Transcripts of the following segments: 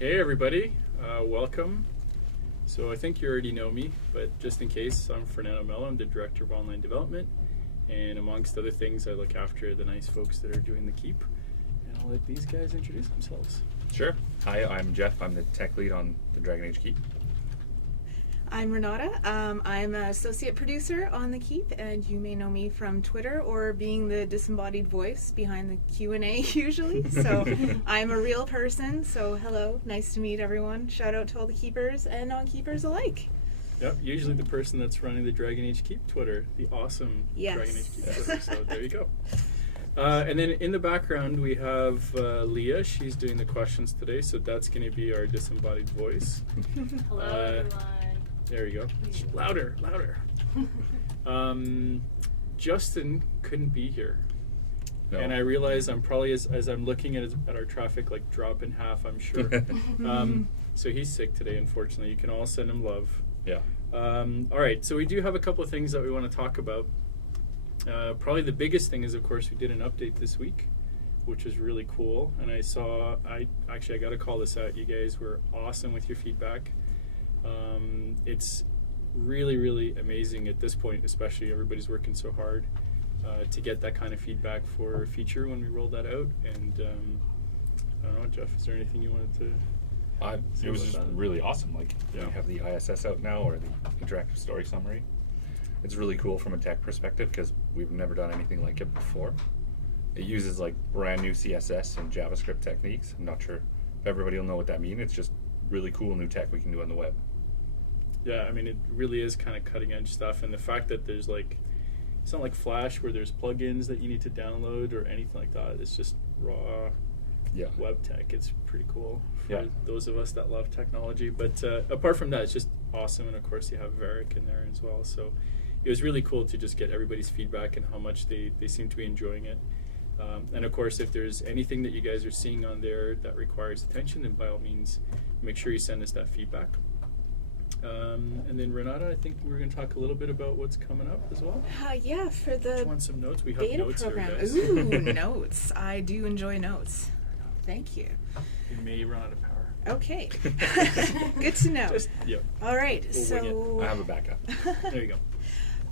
Hey everybody, welcome. So I think you already know me, but just in case, I'm Fernando Mello. I'm the Director of Online Development, and amongst other things, I look after the nice folks that are doing the Keep. And I'll let these guys introduce themselves. Sure. Hi, I'm Jeff. I'm the tech lead on the Dragon Age Keep. I'm Renata. I'm an associate producer on The Keep, and you may know me from Twitter or being the disembodied voice behind the Q&A usually. So I'm a real person, so hello, nice to meet everyone. Shout out to all the Keepers and non-Keepers alike. Yep, usually the person that's running the Dragon Age Keep Twitter, the awesome Dragon Age Keep Twitter, so there you go. And then in the background we have Leah. She's doing the questions today, so that's going to be our disembodied voice. Hello, everyone. There you go. Louder. Justin couldn't be here. No. And I realize I'm probably, as I'm looking at our traffic, like drop in half, I'm sure. So he's sick today, unfortunately. You can all send him love. Yeah. All right, so we do have a couple of things that we want to talk about. Probably the biggest thing is, of course, we did an update this week, which was really cool. And I got to call this out. You guys were awesome with your feedback. It's really, really amazing at this point, especially everybody's working so hard to get that kind of feedback for a feature when we rolled that out. And I don't know, Jeff, is there anything you wanted to It was just really awesome. Like, Yeah. we have the ISS out now, or the interactive story summary. It's really cool from a tech perspective because we've never done anything like it before. It uses like brand new CSS and JavaScript techniques. I'm not sure if everybody will know what that means. It's just really cool new tech we can do on the web. Yeah, I mean, it really is kind of cutting edge stuff, and the fact that there's it's not like Flash where there's plugins that you need to download or anything like that. It's just raw web tech. It's pretty cool for those of us that love technology. But apart from that, it's just awesome, and of course you have Varric in there as well. So it was really cool to just get everybody's feedback and how much they seem to be enjoying it. And of course, if there's anything that you guys are seeing on there that requires attention, then by all means, make sure you send us that feedback. And then Renata, I think we're going to talk a little bit about what's coming up as well. Yeah, for the Do you want some notes? We have beta notes program. here, guys. Ooh, notes. I do enjoy notes. Thank you. We may run out of power. Okay. Good to know. All right, We'll wing I have a backup. There you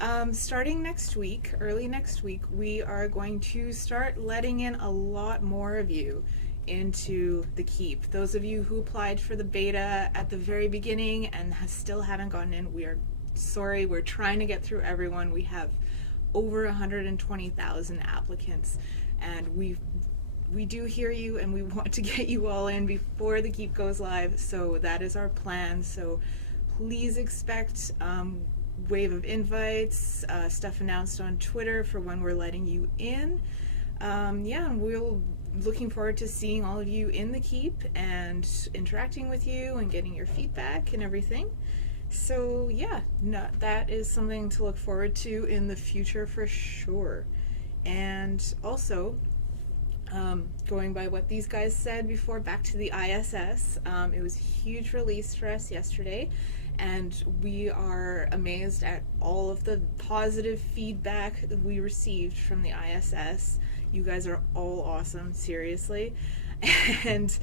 go. Starting next week, early next week, we are going to start letting in a lot more of you into the Keep. Those of you who applied for the beta at the very beginning and still haven't gotten in, we are sorry. We're trying to get through everyone. We have over 120,000 applicants, and we do hear you, and we want to get you all in before the Keep goes live, so that is our plan. So please expect wave of invites, stuff announced on Twitter for when we're letting you in. And we'll looking forward to seeing all of you in the Keep and interacting with you and getting your feedback and everything. So that is something to look forward to in the future for sure. And also, going by what these guys said before, back to the ISS, it was a huge release for us yesterday, and we are amazed at all of the positive feedback that we received from the ISS. You guys are all awesome, seriously. And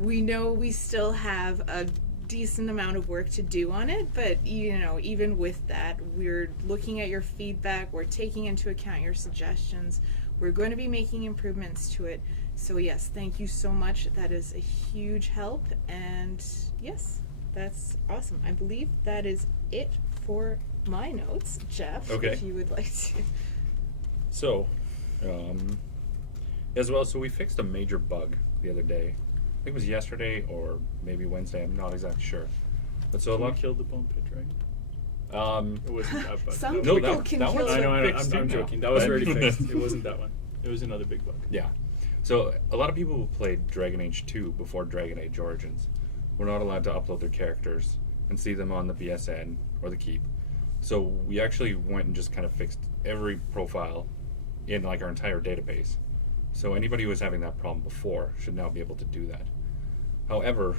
we know we still have a decent amount of work to do on it, but even with that, we're looking at your feedback, we're taking into account your suggestions, we're going to be making improvements to it. So yes, thank you so much. That is a huge help, and yes, that's awesome. I believe that is it for my notes. Jeff, if you would like to. So, as well, so we fixed a major bug the other day. I think it was yesterday or maybe Wednesday. I'm not exactly sure. But so Can we kill the bone pit dragon? It wasn't that bug. Some No, people that can one- kill I it. know. I'm joking. That was already fixed. It wasn't that one. It was another big bug. Yeah. So a lot of people who played Dragon Age 2 before Dragon Age Origins were not allowed to upload their characters and see them on the BSN or the Keep. So we actually went and just kind of fixed every profile in like our entire database. So anybody who was having that problem before should now be able to do that. However,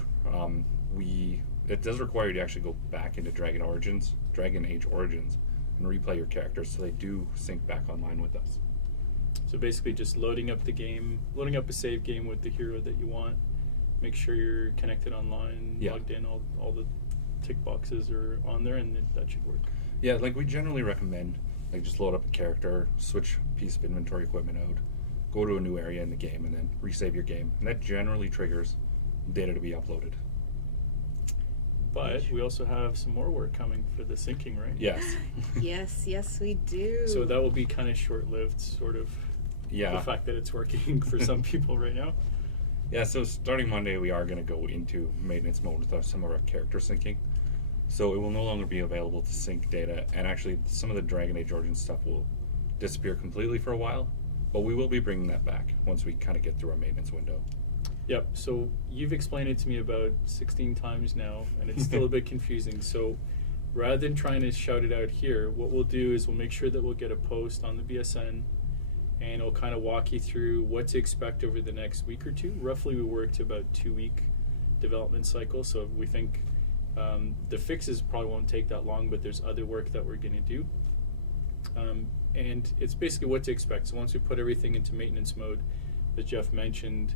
it does require you to actually go back into Dragon Age Origins, and replay your characters so they do sync back online with us. So basically just loading up the game, loading up a save game with the hero that you want, make sure you're connected online, logged in, all the tick boxes are on there, and that should work. Yeah, like we generally recommend, like just load up a character, switch a piece of inventory equipment out, go to a new area in the game, and then resave your game. And that generally triggers data to be uploaded. But we also have some more work coming for the syncing, right? Yes. Yes, we do. So that will be kind of short-lived, sort of. Yeah. The fact that it's working for some people right now. Yeah, so starting Monday, we are going to go into maintenance mode with some of our character syncing. So it will no longer be available to sync data, and actually some of the Dragon Age Origins stuff will disappear completely for a while, but we will be bringing that back once we kind of get through our maintenance window. Yep, so you've explained it to me about 16 times now, and it's still a bit confusing. So rather than trying to shout it out here, what we'll do is we'll make sure that we'll get a post on the BSN, and it'll kind of walk you through what to expect over the next week or two. Roughly, we work to about 2-week development cycle, so we think the fixes probably won't take that long, but there's other work that we're going to do. And it's basically what to expect. So once we put everything into maintenance mode, as Jeff mentioned,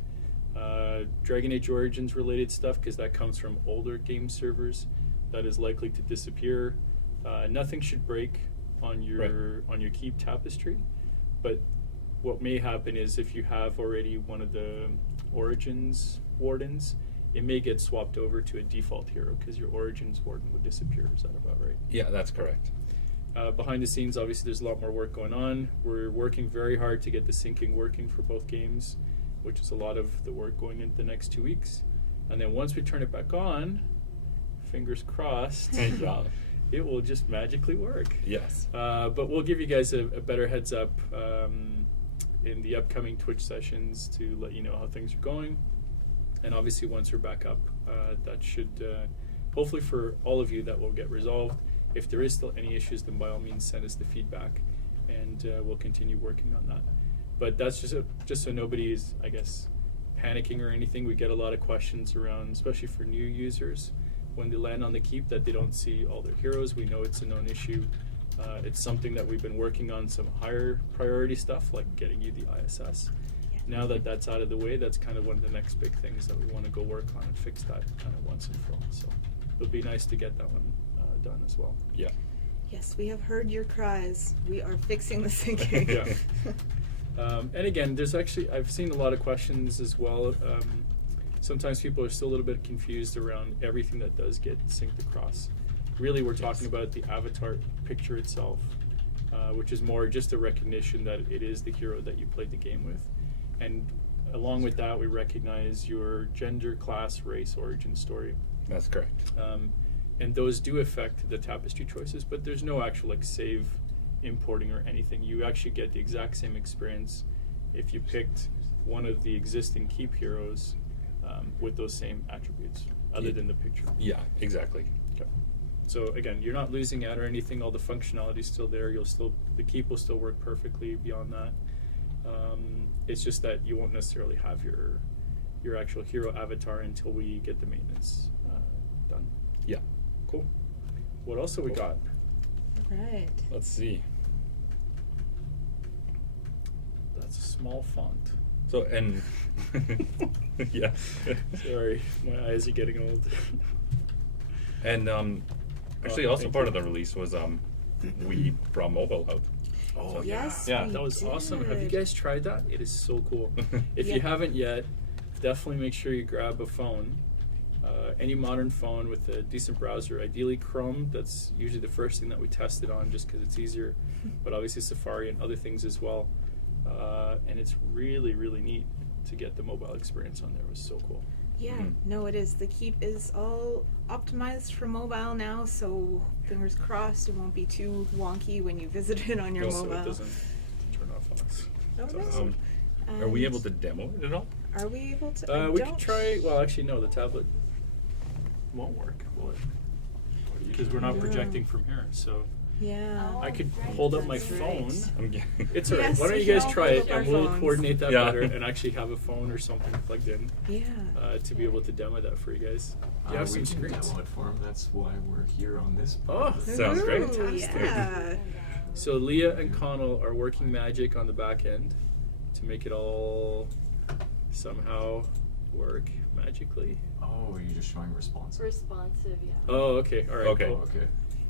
Dragon Age Origins related stuff, because that comes from older game servers, that is likely to disappear. Nothing should break on your Keep tapestry, but what may happen is if you have already one of the Origins wardens, it may get swapped over to a default hero because your Origins warden would disappear. Is that about right? Yeah, that's correct. Behind the scenes, obviously, there's a lot more work going on. We're working very hard to get the syncing working for both games, which is a lot of the work going into the next 2 weeks. And then once we turn it back on, fingers crossed, it will just magically work. Yes. But we'll give you guys a better heads up in the upcoming Twitch sessions to let you know how things are going. And obviously, once we're back up, that should, hopefully for all of you, that will get resolved. If there is still any issues, then by all means send us the feedback, and we'll continue working on that. But that's just so nobody is, I guess, panicking or anything. We get a lot of questions around, especially for new users, when they land on the Keep, that they don't see all their heroes. We know it's a known issue. It's something that we've been working on, some higher priority stuff, like getting you the ISS. Now that that's out of the way, that's kind of one of the next big things that we want to go work on and fix that kind of once and for all. So it would be nice to get that one done as well. Yeah. Yes, we have heard your cries. We are fixing the syncing. Yeah. And again, there's actually, I've seen a lot of questions as well. Sometimes people are still a little bit confused around everything that does get synced across. Really, we're talking about the avatar picture itself, which is more just a recognition that it is the hero that you played the game with. And along with that, we recognize your gender, class, race, origin story. That's correct. And those do affect the tapestry choices, but there's no actual like save importing or anything. You actually get the exact same experience if you picked one of the existing Keep heroes with those same attributes, other than the picture. Yeah, exactly. Okay. So again, you're not losing out or anything. All the functionality is still there. The Keep will still work perfectly beyond that. It's just that you won't necessarily have your actual hero avatar until we get the maintenance done. Yeah. Cool. What else have we got? Right. Let's see. That's a small font. So, and yeah. Sorry, my eyes are getting old. And actually, also part of the release was we brought mobile out. Oh So, Yes, yeah, we that was awesome. Have you did. guys tried that? It is so cool. If Yeah. you haven't yet, definitely make sure you grab a phone. Any modern phone with a decent browser, ideally Chrome. That's usually the first thing that we tested on just because it's easier, but obviously Safari and other things as well. And it's really, really neat to get the mobile experience on there. It was so cool. Yeah, Mhm. no, it is. The Keep is all optimized for mobile now, so fingers crossed it won't be too wonky when you visit it on your Also, mobile. it doesn't turn off on us. Oh, It's no. awesome. Are we And able to demo it at all? Are we able to? I We don't- could try. Well, actually, no. The tablet won't work, will it? Because we're not No. projecting from here. So Yeah. I could right, hold up my that's phone. right. I'm getting It's alright. Yes, Why don't we you can guys all try hold it, up our and we'll phones. coordinate that Yeah. better, and actually have a phone or something plugged in Yeah. to be able to demo that for you guys. You have some we can screens. demo it for him. That's why we're here on this Oh, part. of the Sounds great. Ooh, Fantastic. Yeah. So Leah and Connell are working magic on the back end to make it all somehow work magically. Oh, are you just showing response? Responsive, yeah. Oh, okay. All right. Okay. Cool. Okay.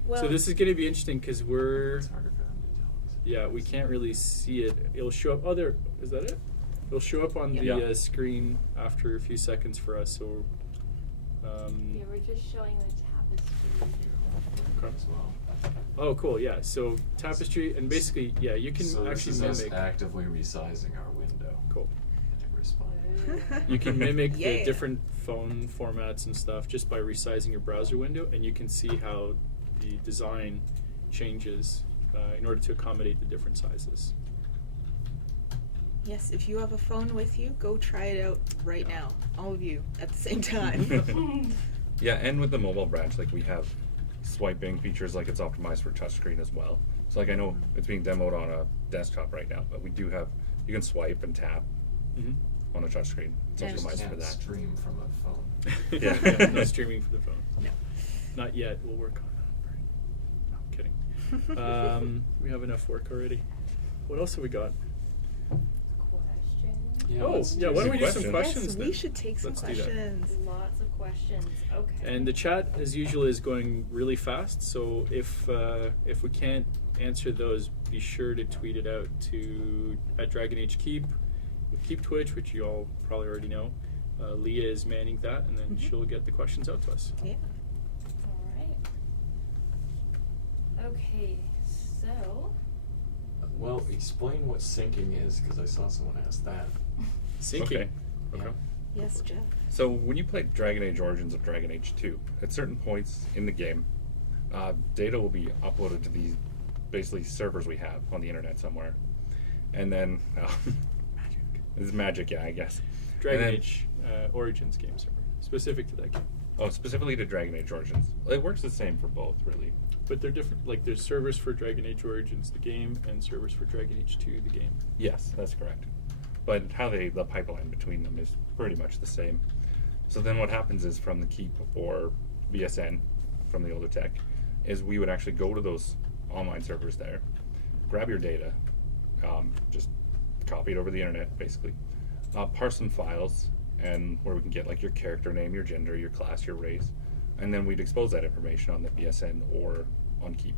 Well, So this is going to be interesting because we're It's harder for them to tell. yeah we can't really see it. It'll show up. Oh, there is that it? It'll show up on the Yeah. screen after a few seconds for us. So Yeah, we're just showing the tapestry. Okay. As well. oh, cool. Yeah. So tapestry and basically yeah you can So actually this is us mimic. actively resizing our window. Cool. And responding. You can mimic Yeah. the different phone formats and stuff just by resizing your browser window, and you can see how the design changes in order to accommodate the different sizes. yes, if you have a phone with you, go try it out right now. All of you at the same time. Yeah, and with the mobile branch, like we have swiping features, like it's optimized for touchscreen as well. So like I know it's being demoed on a desktop right now, but we do have, you can swipe and tap Mm-hmm. on a touchscreen. It's And- optimized for Can't that. stream from a phone. Yeah. No streaming for the phone. No. Not yet. We'll work on that. No, I'm kidding. We have enough work already. What else have we got? Questions? Yeah, Oh, let's yeah, do why don't some we do some questions. questions Yes, then? we should take some Let's do that. questions. Lots of questions. Okay. And the chat, as usual, is going really fast. So if we can't answer those, be sure to tweet it out to at Dragon Age Keep, Keep Twitch, which you all probably already know. Leah is manning that, and then she'll get the questions out to us. Yeah. All right. Okay, so Well, explain what syncing is, because I saw someone ask that. Syncing. Okay. Okay. Yeah. Yes, Jeff. So when you play Dragon Age Origins or Dragon Age 2, at certain points in the game, data will be uploaded to these basically servers we have on the internet somewhere. And then, it's magic, yeah, I guess. Dragon And then- Age Origins game server, specific to that game. Oh, specifically to Dragon Age Origins. It works the same for both, really. But they're different. Like there's servers for Dragon Age Origins, the game, and servers for Dragon Age 2, the game. Yes, that's correct. But how the pipeline between them is pretty much the same. So then what happens is from the Keep or BSN, from the older tech, is we would actually go to those online servers there, grab your data, just copy it over the internet, basically, parse some files, and where we can get like your character name, your gender, your class, your race, and then we'd expose that information on the BSN or on Keep.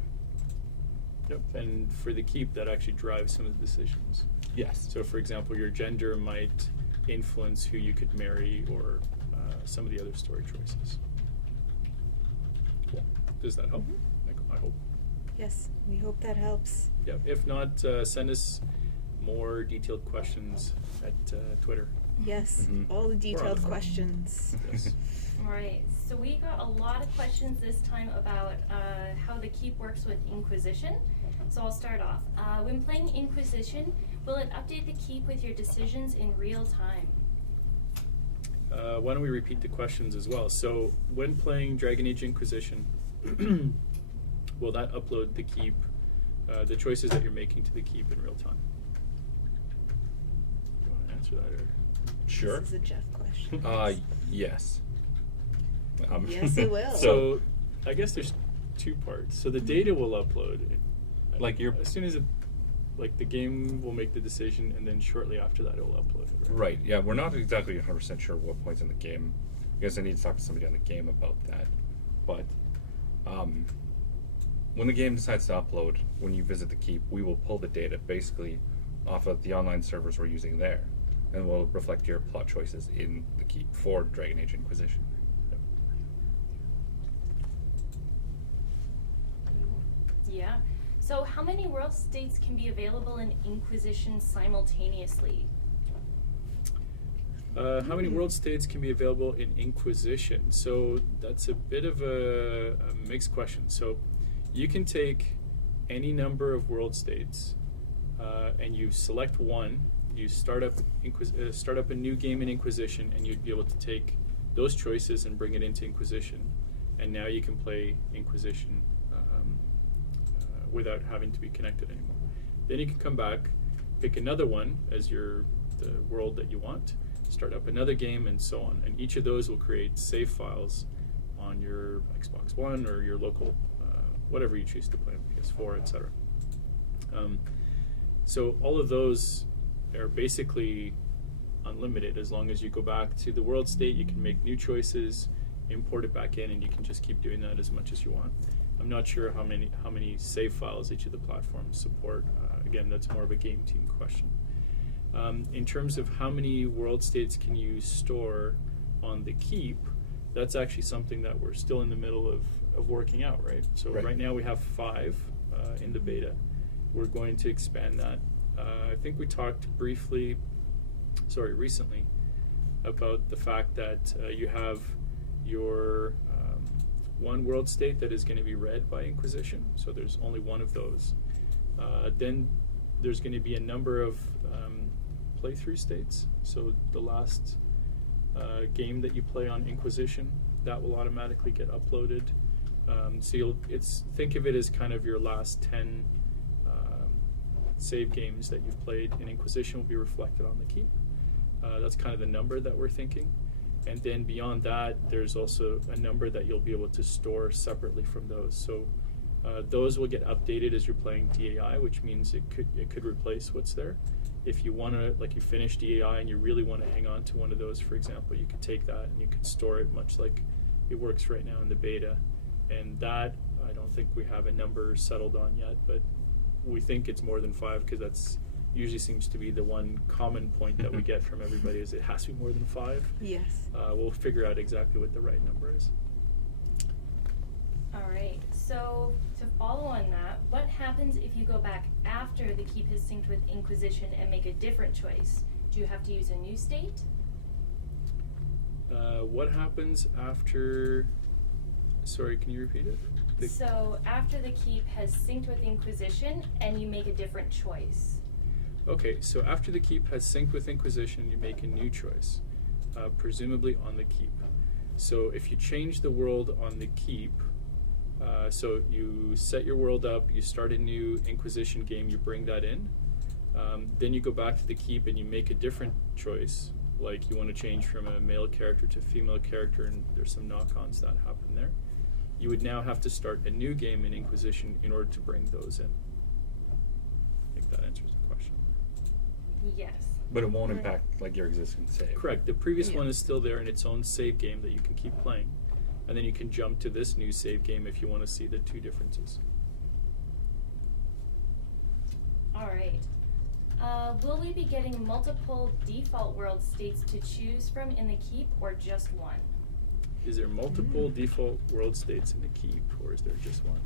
Yep. And for the Keep, that actually drives some of the decisions. Yes. So, for example, your gender might influence who you could marry or some of the other story choices. Cool. Does that help? I hope. Yes, we hope that helps. Yeah. If not, send us more detailed questions at Twitter. Yes, Mhm. all the Or on the detailed phone. questions. Yes. all right. So we got a lot of questions this time about how the Keep works with Inquisition. So I'll start off. When playing Inquisition, will it update the Keep with your decisions in real time? Why don't we repeat the questions as well? So, when playing Dragon Age Inquisition, will that upload the Keep, the choices that you're making to the Keep in real time? Do you want to answer that? Or? Sure. This is a Jeff question. Yes. Yes, it will. So, I guess there's two parts. So the data will upload, Like your- as soon as it, like the game will make the decision, and then shortly after that it will upload it. Right, yeah, we're not exactly 100% sure what points in the game. I guess I need to talk to somebody on the game about that. But when the game decides to upload, when you visit the Keep, we will pull the data basically off of the online servers we're using there, and we'll reflect your plot choices in the Keep for Dragon Age Inquisition. Yeah. So how many world states can be available in Inquisition simultaneously? How many world states can be available in Inquisition? So that's a bit of a mixed question. So you can take any number of world states, and you select one. You start up a new game in Inquisition, and you'd be able to take those choices and bring it into Inquisition, and now you can play Inquisition without having to be connected anymore. Then you can come back, pick another one as the world that you want, start up another game, and so on. And each of those will create save files on your Xbox One or your local, whatever you choose to play on PS4, etc. So all of those are basically unlimited. As long as you go back to the world state, you can make new choices, import it back in, and you can just keep doing that as much as you want. I'm not sure how many save files each of the platforms support. Again, that's more of a game team question. In terms of how many world states can you store on the keep, that's actually something that we're still in the middle of working out, right? So right now we have 5 in the beta. We're going to expand that. I think we talked recently about the fact that you have your one world state that is going to be read by Inquisition, so there's only one of those. Then there's going to be a number of playthrough states, so the last game that you play on Inquisition, that will automatically get uploaded. So think of it as kind of your last 10 save games that you've played in Inquisition will be reflected on the keep. That's kind of the number that we're thinking. And then beyond that, there's also a number that you'll be able to store separately from those. So those will get updated as you're playing DAI, which means it could replace what's there. If you want to, like you finish DAI and you really want to hang on to one of those, for example, you could take that and you could store it much like it works right now in the beta. And that, I don't think we have a number settled on yet, but we think it's more than 5 because that's usually seems to be the one common point that we get from everybody is it has to be more than 5. Yes. We'll figure out exactly what the right number is. All right, so to follow on that, what happens if you go back after the keep is synced with Inquisition and make a different choice? Do you have to use a new state? What happens after... Sorry, can you repeat it? So after the keep has synced with Inquisition and you make a different choice. Okay, so after the keep has synced with Inquisition, you make a new choice, presumably on the keep. So if you change the world on the keep, so you set your world up, you start a new Inquisition game, you bring that in, then you go back to the keep and you make a different choice, like you want to change from a male character to a female character, and there's some knock-ons that happen there. You would now have to start a new game in Inquisition in order to bring those in. I think that answers the question. Yes. But it won't impact like your existing save. Correct. The previous one is still there in its own save game that you can keep playing. And then you can jump to this new save game if you want to see the 2 differences. All right. Will we be getting multiple default world states to choose from in the keep or just one? Is there multiple default world states in the keep, or is there just one?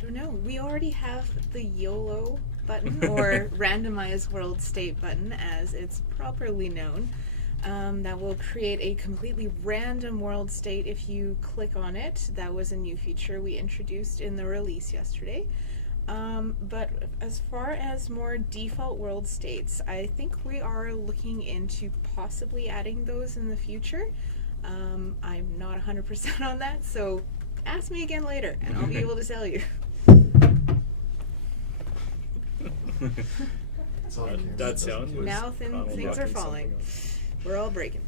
Don't know. We already have the YOLO button, or randomized world state button, as it's properly known. That will create a completely random world state if you click on it. That was a new feature we introduced in the release yesterday. But as far as more default world states, I think we are looking into possibly adding those in the future. I'm not 100% on that, so ask me again later and I'll be able to tell you. That sound was now things are falling. We're all breaking.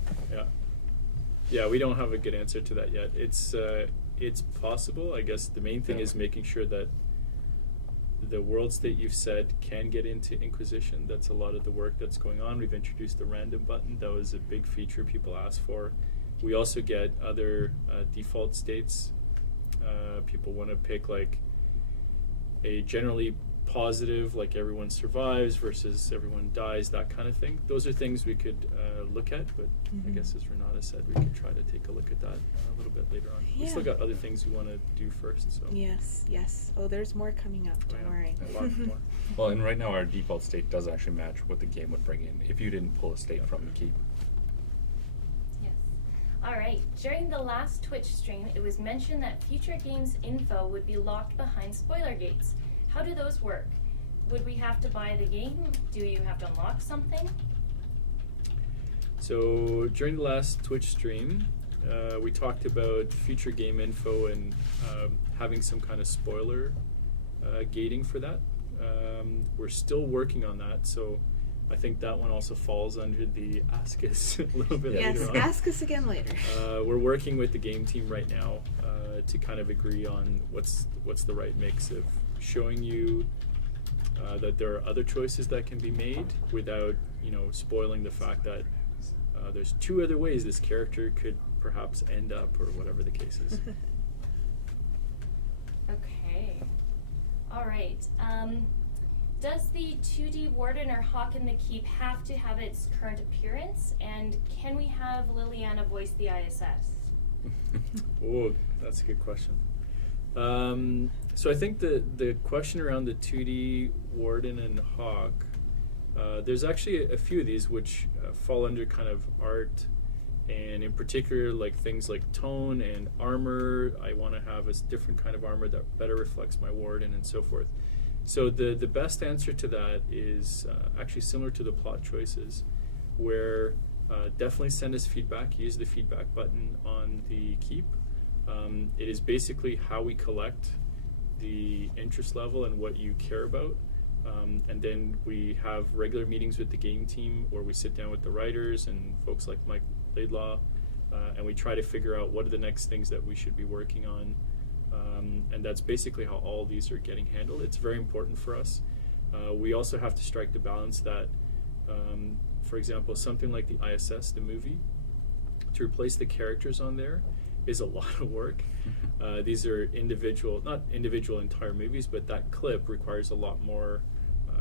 Yeah, we don't have a good answer to that yet. It's possible. I guess the main thing is making sure that the world state you've said can get into Inquisition. That's a lot of the work that's going on. We've introduced the random button. That was a big feature people asked for. We also get other default states. People want to pick like a generally positive, like everyone survives versus everyone dies, that kind of thing. Those are things we could look at, but I guess as Renata said, we could try to take a look at that a little bit later on. We still got other things we want to do first. So Yes. Oh, there's more coming up. Don't worry. A lot more. Well, and right now our default state does actually match what the game would bring in if you didn't pull a state from the keep. All right, during the last Twitch stream, it was mentioned that future games info would be locked behind spoiler gates. How do those work? Would we have to buy the game? Do you have to unlock something? So during the last Twitch stream, we talked about future game info and having some kind of spoiler gating for that. We're still working on that, so I think that one also falls under the ask us a little bit later on. Yes, ask us again later. We're working with the game team right now to kind of agree on what's the right mix of showing you that there are other choices that can be made without, spoiling the fact that there's 2 other ways this character could perhaps end up, or whatever the case is. Okay. All right. Does the 2D Warden or Hawk in the Keep have to have its current appearance? And can we have Liliana voice the ISS? Oh, that's a good question. So I think the question around the 2D Warden and Hawk, there's actually a few of these which fall under kind of art, and in particular like things like tone and armor. I want to have a different kind of armor that better reflects my Warden and so forth. So the best answer to that is actually similar to the plot choices, where definitely send us feedback. Use the feedback button on the Keep. It is basically how we collect the interest level and what you care about. And then we have regular meetings with the game team where we sit down with the writers and folks like Mike Laidlaw, and we try to figure out what are the next things that we should be working on. And that's basically how all these are getting handled. It's very important for us. We also have to strike the balance that, for example, something like the ISS, the movie, to replace the characters on there is a lot of work. These are not individual entire movies, but that clip requires a lot more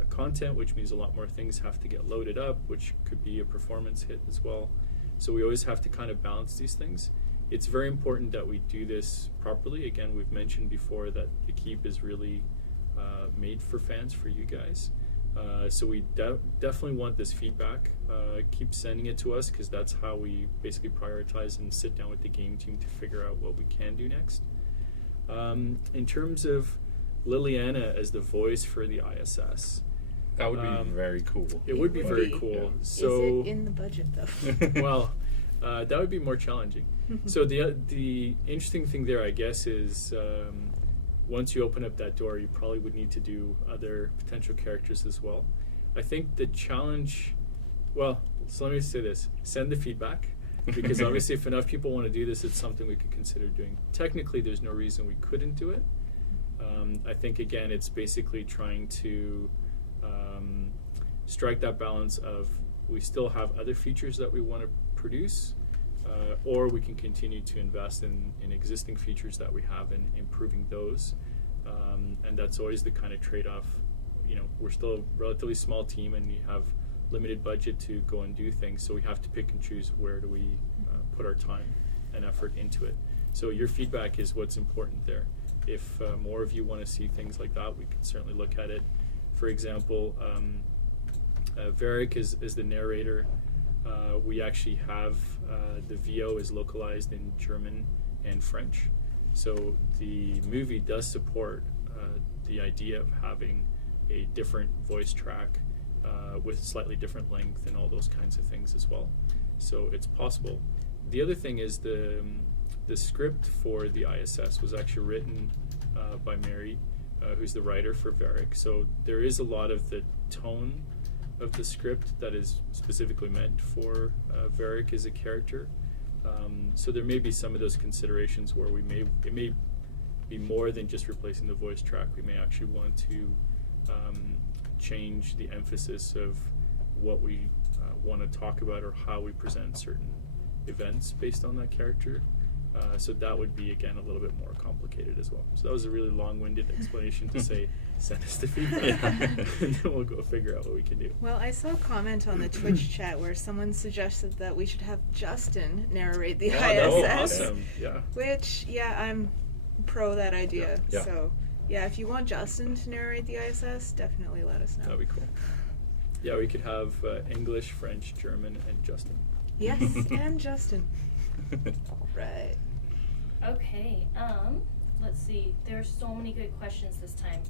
content, which means a lot more things have to get loaded up, which could be a performance hit as well. So we always have to kind of balance these things. It's very important that we do this properly. Again, we've mentioned before that the Keep is really made for fans, for you guys. So we definitely want this feedback. Keep sending it to us, because that's how we basically prioritize and sit down with the game team to figure out what we can do next. In terms of Liliana as the voice for the ISS, that would be very cool. It would be very cool. Yeah. So, is it in the budget though? well, that would be more challenging. So the interesting thing there, I guess, is once you open up that door, you probably would need to do other potential characters as well. I think the challenge, so let me say this: send the feedback, because obviously if enough people want to do this, it's something we could consider doing. Technically, there's no reason we couldn't do it. I think, again, it's basically trying to strike that balance of we still have other features that we want to produce, or we can continue to invest in existing features that we have and improving those. And that's always the kind of trade-off. We're still a relatively small team, and we have limited budget to go and do things, so we have to pick and choose where do we put our time and effort into it. So your feedback is what's important there. If more of you want to see things like that, we can certainly look at it. For example, Varric is the narrator. We actually have the VO is localized in German and French. So the movie does support the idea of having a different voice track with slightly different length and all those kinds of things as well. So it's possible. The other thing is the script for the ISS was actually written by Mary, who's the writer for Varric. So there is a lot of the tone of the script that is specifically meant for Varric as a character. So there may be some of those considerations where it may be more than just replacing the voice track. We may actually want to change the emphasis of what we want to talk about or how we present certain events based on that character. So that would be, again, a little bit more complicated as well. So that was a really long-winded explanation to say, send us the feedback, and then we'll go figure out what we can do. Well, I saw a comment on the Twitch chat where someone suggested that we should have Justin narrate the ISS. Oh, awesome. Yeah. Which, I'm pro that idea. Yeah. So, if you want Justin to narrate the ISS, definitely let us know. That'd be cool. Yeah, we could have English, French, German, and Justin. Yes, and Justin. All right. Okay, let's see. There are so many good questions this time.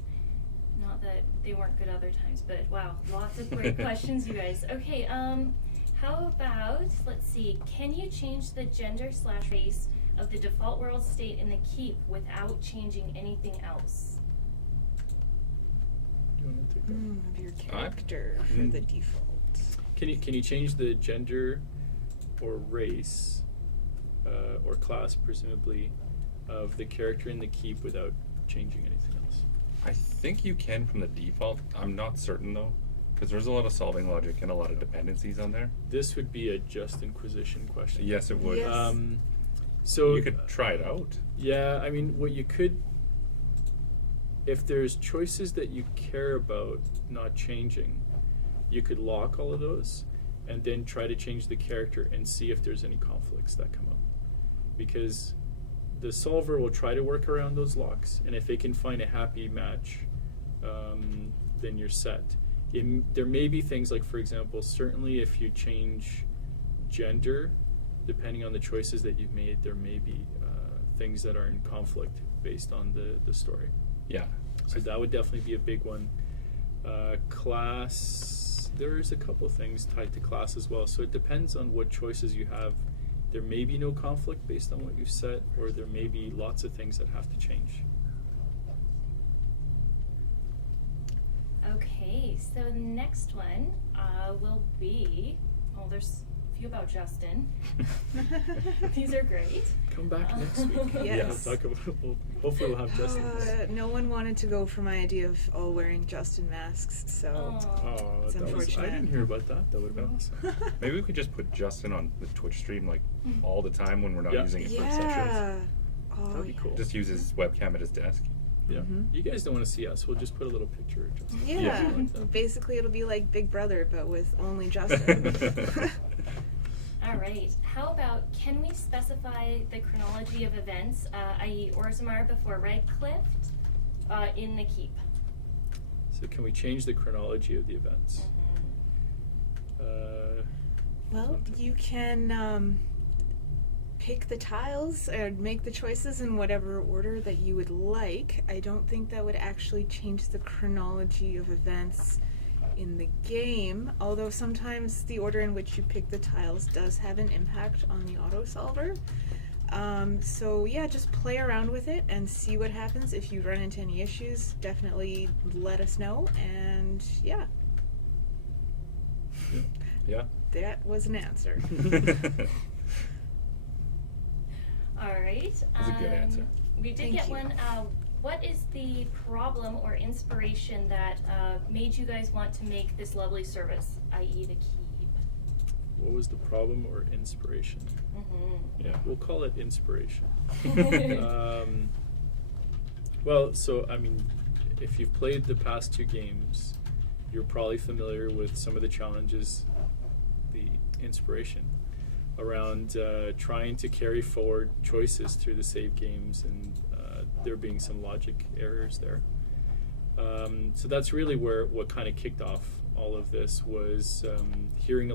Not that they weren't good other times, but wow, lots of great questions, you guys. Okay, how about, let's see, can you change the gender/race of the default world state in the Keep without changing anything else? Do you want to take that? Of your character for the default. Can you change the gender or race or class, presumably, of the character in the Keep without changing anything else? I think you can from the default. I'm not certain though, because there's a lot of solving logic and a lot of dependencies on there. This would be a just Inquisition question. Yes, it would. Yes. So you could try it out. yeah, I mean, what you could, if there's choices that you care about not changing, you could lock all of those and then try to change the character and see if there's any conflicts that come up. Because the solver will try to work around those locks, and if they can find a happy match, then you're set. There may be things like, for example, certainly if you change gender, depending on the choices that you've made, there may be things that are in conflict based on the story. Yeah. So that would definitely be a big one. Class, there's a couple things tied to class as well. So it depends on what choices you have. There may be no conflict based on what you've set, or there may be lots of things that have to change. Okay, so the next one will be, oh, there's a few about Justin. These are great. Come back next week. Yes. We'll talk about, hopefully we'll have Justin. No one wanted to go for my idea of all wearing Justin masks, so Oh, it's that was, I unfortunate. didn't hear about that. That would have been awesome. Maybe we could just put Justin on the Twitch stream like all the time when we're not Yeah. using it for sessions. Yeah. Oh, That'd be yeah. cool. Just use his webcam at his desk. Yeah. Mhm. You guys don't want to see us. We'll just put a little picture of Justin. Yeah. Something like that. Basically, it'll be like Big Brother, but with only Justin. All right. How about, can we specify the chronology of events, i.e. Orzammar before Redcliffe, in the keep? So can we change the chronology of the events? Well, you can pick the tiles or make the choices in whatever order that you would like. I don't think that would actually change the chronology of events in the game, although sometimes the order in which you pick the tiles does have an impact on the auto solver. So yeah, just play around with it and see what happens. If you run into any issues, definitely let us know. And yeah, Yeah. that was an answer. All right. That's a good answer. We did Thank get you. one. What is the problem or inspiration that made you guys want to make this lovely service, i.e. the keep? What was the problem or inspiration? Mm-hmm. Yeah, we'll call it inspiration. Well, so I mean, if you've played the past two games, you're probably familiar with some of the challenges, the inspiration around trying to carry forward choices through the save games, and there being some logic errors there. So that's really what kind of kicked off all of this, was hearing a lot